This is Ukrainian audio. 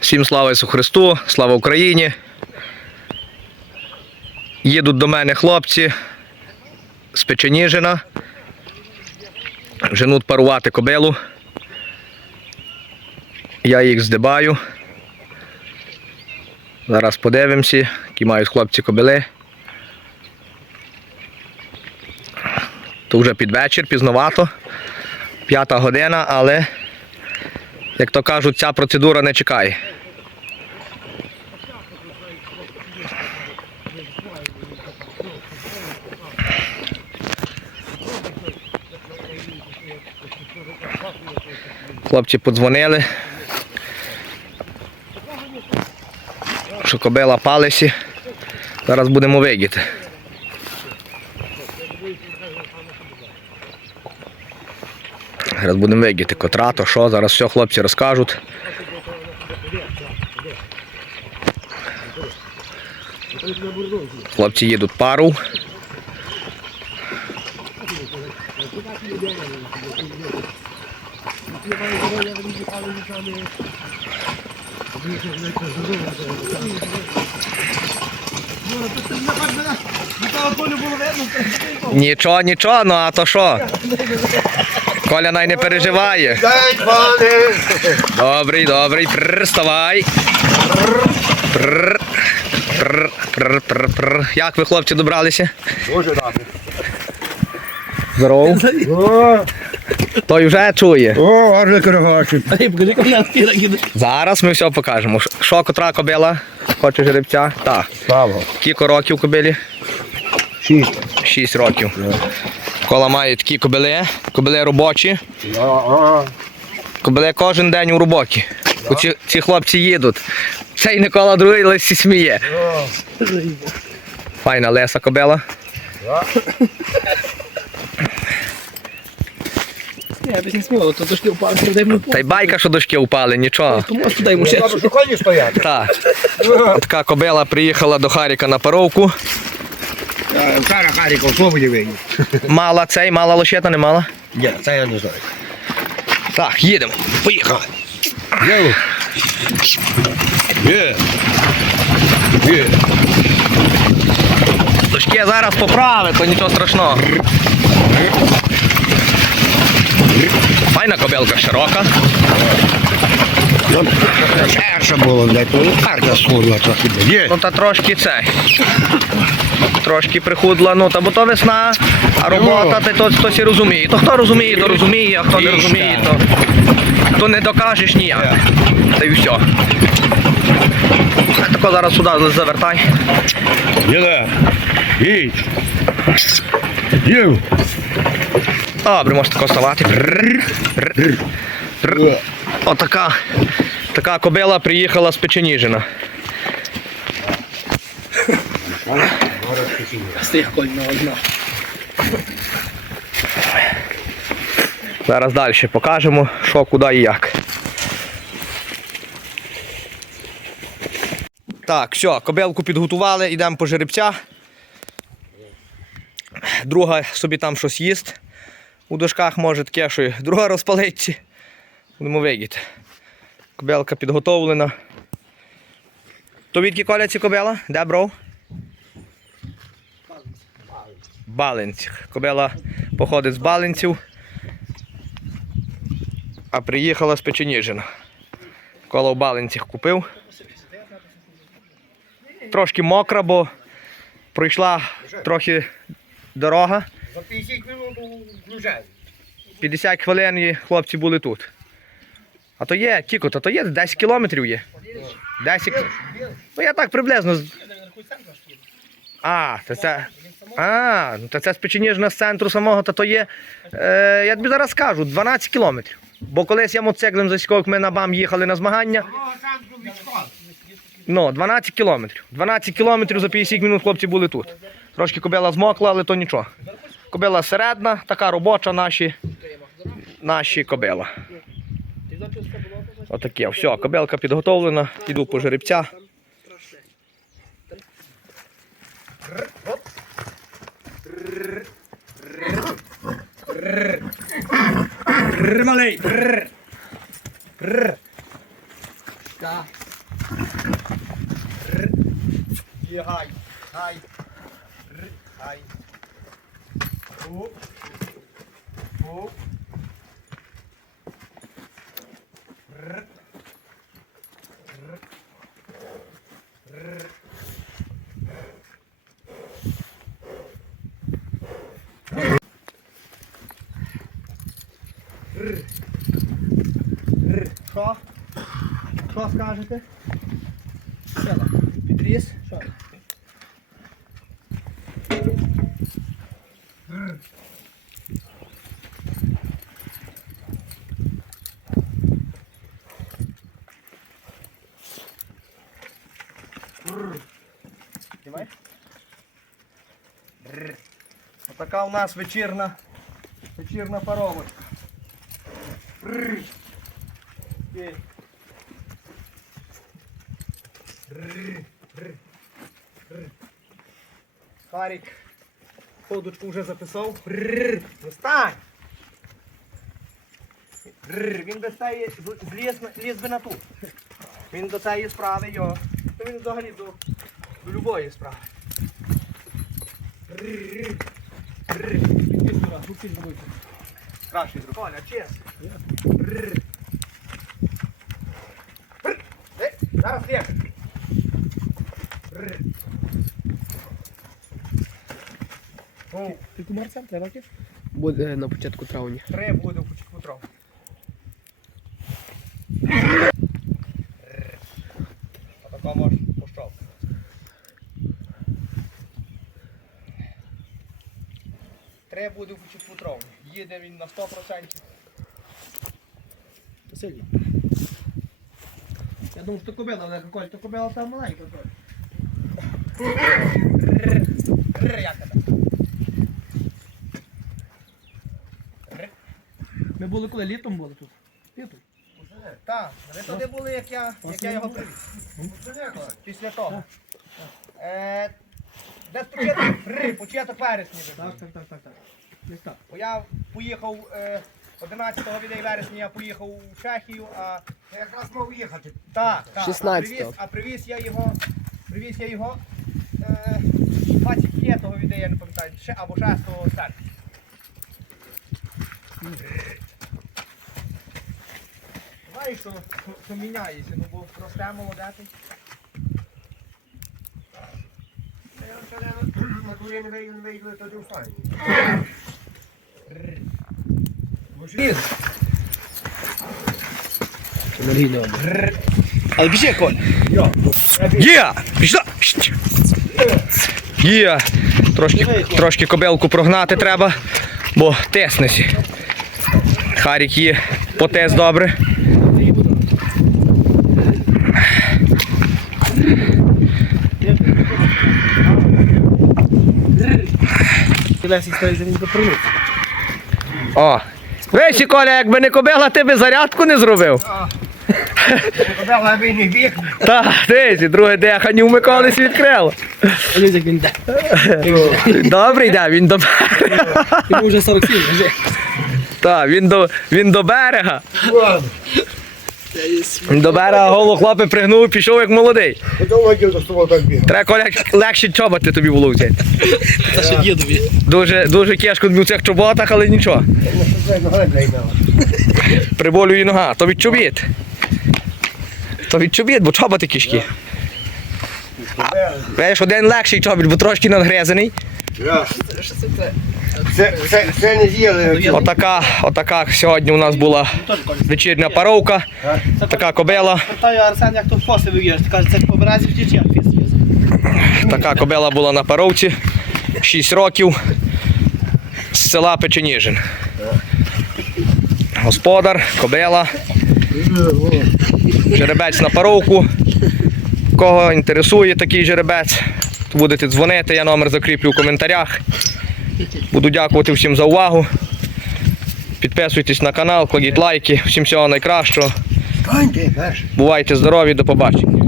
Всім слава Ісу Христу, слава Україні. Їдуть до мене хлопці з Печеніжина. Женуть парувати кобилу. Я їх здибаю. Зараз подивимося, які мають хлопці кобили. То вже під вечір, пізновато. П'ята година, але, як то кажуть, ця процедура не чекає. Хлопці подзвонили. Що кобила палисі. Зараз будемо вигіти. Зараз будемо вигіти котра, то що, зараз все хлопці розкажуть. Хлопці їдуть пару. Нічого, нічого, ну а то що? Коля най не переживає. Добрий, добрий, пррр, вставай. Пррр, пррр, пррр, пррр, пррр. Як ви, хлопці, добралися? Дуже добре. Здоров. Той вже чує. о, орлик рогачий. Зараз ми все покажемо. Що котра кобила? Хоче жеребця? Так. Слава. Кілько років кобилі? Шість. 6 років. Кола має такі кобили. Кобили робочі. Кобили кожен день у роботі. Оці, ці хлопці їдуть. Цей Никола другий лисі сміє. Файна леса кобила. Я десь не сміло, то дошки впали, дай йому Та й байка, що дошки впали, нічого. Тому йому ще. Так. Така кобила приїхала до Харіка на паровку. Вчора Харіков, що буде вийти? Мала цей, мала лощета, не мала. Ні, це я не знаю. Так, їдемо. Поїхали. Є. Є. Є. Дошки зараз поправи, то нічого страшного. Файна кобилка широка. Перша було, блядь, ну карта схудла трохи. Є. Ну та трошки цей. Трошки прихудла, ну та бо то весна, а робота, та то хтось і розуміє. То хто розуміє, то розуміє, а хто не розуміє, то, то не докажеш ніяк. Та й все. А тако зараз сюди завертай. Є. Їдь. Є. Добре, можеш тако ставати. Отака. Така кобила приїхала з Печеніжина. Зараз далі покажемо, що, куди і як. Так, все, кобилку підготували, йдемо по жеребця. Друга собі там щось їсть. У дошках може таке, що друга розпалиться. Будемо вигіти. Кобилка підготовлена. То відки коля ці кобила? Де бров? Баленць. Кобила походить з баленців а приїхала з Печеніжина. Коло в Баленцях купив. Трошки мокра, бо пройшла трохи дорога. За 50 минут включай. 50 хвилин і хлопці були тут. А то є, Кіко, то, то є 10 кілометрів є. 10. Ну я так приблизно. А, то це. А, ну то це з Печеніжина з центру самого, то то є. Е, я тобі зараз скажу, 12 кілометрів. Бо колись я мотоциклем засікав, як ми на БАМ їхали на змагання. Ну, 12 кілометрів. 12 кілометрів за 50 минут хлопці були тут. Трошки кобила змокла, але то нічого. Кобила середна, така робоча наші, наші кобила. Отаке. Все, кобилка підготовлена, іду по жеребця. Малий. Гай. Гай. Що? Що скажете? Села. Підріс? Що? Знімай. Р. Отака у нас вечірна, вечірна паровочка. Р. Харік. Ходочку вже записав. Встань! Він без цієї зліз, би на ту. Він до цієї справи його. То він взагалі до, до любої справи. Р. Р. Іди Зараз. О, Ти кумарцем, три роки? Буде на початку травня. Три буде в початку трав. Отако можеш пощов. Три буде в початку трав. Їде він на 100%. То сильно. Я думав, що кобила, але Коль, то кобила там маленька. Коль. Ми були коли літом були тут. Літом. Так, ви туди були, як я, як я його привіз. Після того. Е, Десь початок, початок вересня. Так, так, так, так, так. Десь так. Бо я поїхав е, 11 відей вересня, я поїхав у Чехію, а Я якраз мав їхати. так, так, 16-го. а привіз, а привіз я його, привіз я його е, 25 відей, я не пам'ятаю, ще, або 6 серпня. Знаєш, що, що, міняється, ну бо росте молодетий. Я вже на дворі не вийду, не вийду, то не. Але біжи, Коль. Є! Пішла! Є! Трошки, трошки кобилку прогнати треба, бо теснесі. Харік є, потес добре. О! Весь Коля, якби не кобила, ти би зарядку не зробив. Кобила він не біг. Так, дивись, друге дихання вмикалось відкрило. А як він йде. Добре йде, він до берега. Йому вже 47, вже. Так, він до, він до берега. До берега голо хлопець пригнув, пішов як молодий. Треба Коля легші чоботи тобі було взяти. Це ще дідові. Дуже, дуже кешко в цих чоботах, але нічого. Приболює нога, то від чобіт. То від чобіт, бо чоботи кішки. Знаєш, один легший чобіт, бо трошки надгрезаний. Це, це, це не з'їли. Отака, отака сьогодні у нас була вечірня паровка. Така кобила. Питаю Арсен, як то фоси вигєш. Ти кажеш, це по березі втіче, як фіс є. Така кобила була на паровці. 6 років. З села Печеніжин. Господар, кобила, жеребець на паровку. Кого інтересує такий жеребець, то будете дзвонити, я номер закріплю в коментарях. Буду дякувати всім за увагу. Підписуйтесь на канал, кладіть лайки. Всім всього найкращого. Бувайте здорові, до побачення.